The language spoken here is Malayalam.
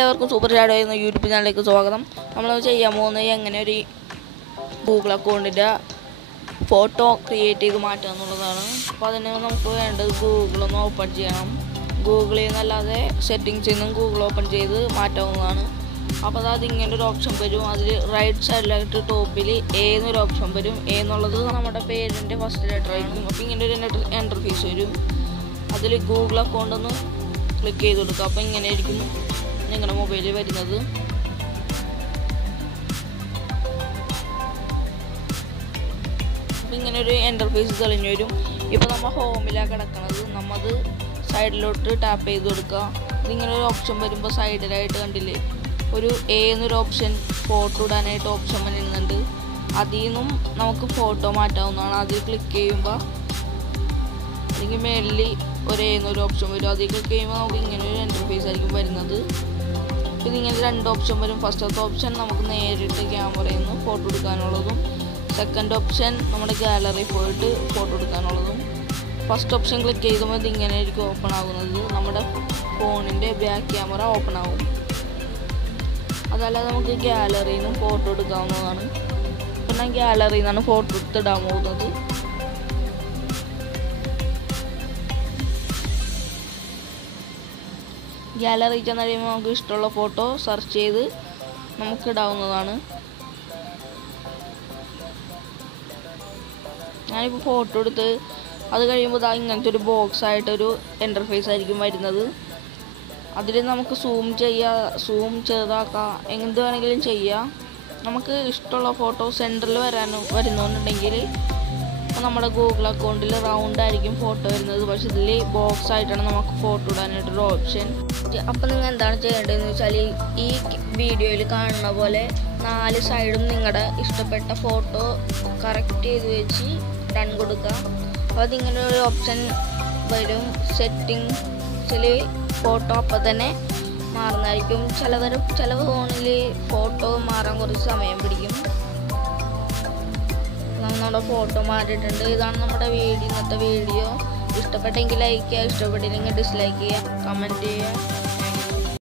എല്ലാവർക്കും സൂപ്പർ ഷാഡോ എന്ന യൂട്യൂബ് ചാനലിലേക്ക് സ്വാഗതം. നമ്മൾ ചെയ്യാൻ പോകുന്നത് എങ്ങനെ ഒരു ഗൂഗിൾ അക്കൗണ്ടിൻ്റെ ഫോട്ടോ ക്രിയേറ്റ് ചെയ്ത് മാറ്റുക എന്നുള്ളതാണ്. അപ്പോൾ അതിന് നമുക്ക് വേണ്ടത് ഗൂഗിളൊന്ന് ഓപ്പൺ ചെയ്യണം. ഗൂഗിളിൽ നിന്നല്ലാതെ സെറ്റിങ്സിൽ നിന്നും ഗൂഗിൾ ഓപ്പൺ ചെയ്ത് മാറ്റാവുന്നതാണ്. അപ്പോൾ അത് ഇങ്ങനെ ഒരു ഓപ്ഷൻ വരും. അതിൽ റൈറ്റ് സൈഡിലായിട്ട് ടോപ്പിൽ എന്നൊരു ഓപ്ഷൻ വരും. എന്നുള്ളത് നമ്മുടെ പേരിൻ്റെ ഫസ്റ്റ് ലെറ്റർ ആയിരിക്കും. അപ്പോൾ ഇങ്ങനെ ഒരു ഇൻ്റർഫേസ് വരും. അതിൽ ഗൂഗിൾ അക്കൗണ്ട് ഒന്ന് ക്ലിക്ക് ചെയ്ത് കൊടുക്കുക. അപ്പോൾ ഇങ്ങനെ ആയിരിക്കും നിങ്ങളുടെ മൊബൈലിൽ വരുന്നത്. ഇങ്ങനെ ഒരു ഇൻ്റർഫേസ് തെളിഞ്ഞു വരും. ഇപ്പോൾ നമ്മൾ ഹോമിലാണ് കിടക്കുന്നത്. നമ്മത് സൈഡിലോട്ട് ടാപ്പ് ചെയ്ത് കൊടുക്കുക. ഇതിങ്ങനെ ഒരു ഓപ്ഷൻ വരുമ്പോൾ സൈഡിലായിട്ട് കണ്ടില്ലേ ഒരു എന്നൊരു ഓപ്ഷൻ, ഫോട്ടോ ഇടാനായിട്ട് ഓപ്ഷൻ വരുന്നുണ്ട്. അതിൽ നിന്നും നമുക്ക് ഫോട്ടോ മാറ്റാവുന്നതാണ്. അതിൽ ക്ലിക്ക് ചെയ്യുമ്പോൾ അല്ലെങ്കിൽ മേളിൽ ഒരു എന്നൊരു ഓപ്ഷൻ വരും. അതിൽ ക്ലിക്ക് ചെയ്യുമ്പോൾ നമുക്ക് ഇങ്ങനെ ഒരു ഇൻ്റർഫേസ് ആയിരിക്കും വരുന്നത്. ഇതിങ്ങനെ രണ്ട് ഓപ്ഷൻ വരും. ഫസ്റ്റത്തെ ഓപ്ഷൻ നമുക്ക് നേരിട്ട് ക്യാമറയിൽ നിന്ന് ഫോട്ടോ എടുക്കാനുള്ളതും, സെക്കൻഡ് ഓപ്ഷൻ നമ്മുടെ ഗാലറി പോയിട്ട് ഫോട്ടോ എടുക്കാനുള്ളതും. ഫസ്റ്റ് ഓപ്ഷൻ ക്ലിക്ക് ചെയ്തുമ്പോൾ ഇതിങ്ങനെ ആയിരിക്കും ഓപ്പൺ ആകുന്നത്. നമ്മുടെ ഫോണിൻ്റെ ബാക്ക് ക്യാമറ ഓപ്പൺ ആകും. അതല്ലാതെ നമുക്ക് ഗാലറിയിൽ നിന്ന് ഫോട്ടോ എടുക്കാവുന്നതാണ്. ഇപ്പം ഞാൻ ഗാലറിയിൽ നിന്നാണ് ഫോട്ടോ എടുത്തിടാൻ പോകുന്നത്. ഗാലറി ചെന്ന് കഴിയുമ്പോൾ നമുക്ക് ഇഷ്ടമുള്ള ഫോട്ടോ സെർച്ച് ചെയ്ത് നമുക്ക് ഇടാവുന്നതാണ്. ഞാനിപ്പോൾ ഫോട്ടോ എടുത്ത് അത് കഴിയുമ്പോൾ ഇങ്ങനത്തെ ഒരു ബോക്സ് ആയിട്ടൊരു ഇൻ്റർഫേസ് ആയിരിക്കും വരുന്നത്. അതിൽ നമുക്ക് സൂം ചെറുതാക്കാം, എന്ത് വേണമെങ്കിലും ചെയ്യാം. നമുക്ക് ഇഷ്ടമുള്ള ഫോട്ടോ സെൻറ്ററിൽ വരുന്നുണ്ടെങ്കിൽ നമ്മുടെ ഗൂഗിൾ അക്കൗണ്ടിൽ റൗണ്ട് ആയിരിക്കും ഫോട്ടോ വരുന്നത്. പക്ഷെ ഇതിൽ ബോക്സ് ആയിട്ടാണ് നമുക്ക് ഫോട്ടോ ഇടാനായിട്ടൊരു ഓപ്ഷൻ. അപ്പം നിങ്ങൾ എന്താണ് ചെയ്യേണ്ടതെന്ന് വെച്ചാൽ ഈ വീഡിയോയിൽ കാണുന്ന പോലെ 4 സൈഡും നിങ്ങളുടെ ഇഷ്ടപ്പെട്ട ഫോട്ടോ കറക്റ്റ് ചെയ്ത് വെച്ച് ഡൺ കൊടുക്കുക. അപ്പോൾ അതിങ്ങനെ ഒരു ഓപ്ഷൻ വരും. സെറ്റിങ്സിൽ ഫോട്ടോ അപ്പം തന്നെ മാറുന്നതായിരിക്കും. ചില ഫോണിൽ ഫോട്ടോ മാറാൻ കുറച്ച് സമയം പിടിക്കും. നമ്മുടെ ഫോട്ടോ മാറിയിട്ടുണ്ട്. ഇതാണ് നമ്മുടെ ഇന്നത്തെ വീഡിയോ. ഇഷ്ടപ്പെട്ടെങ്കിൽ ലൈക്ക് ചെയ്യുക, ഇഷ്ടപ്പെട്ടില്ലെങ്കിൽ ഡിസ്ലൈക്ക് ചെയ്യുക, കമൻറ്റ് ചെയ്യുക.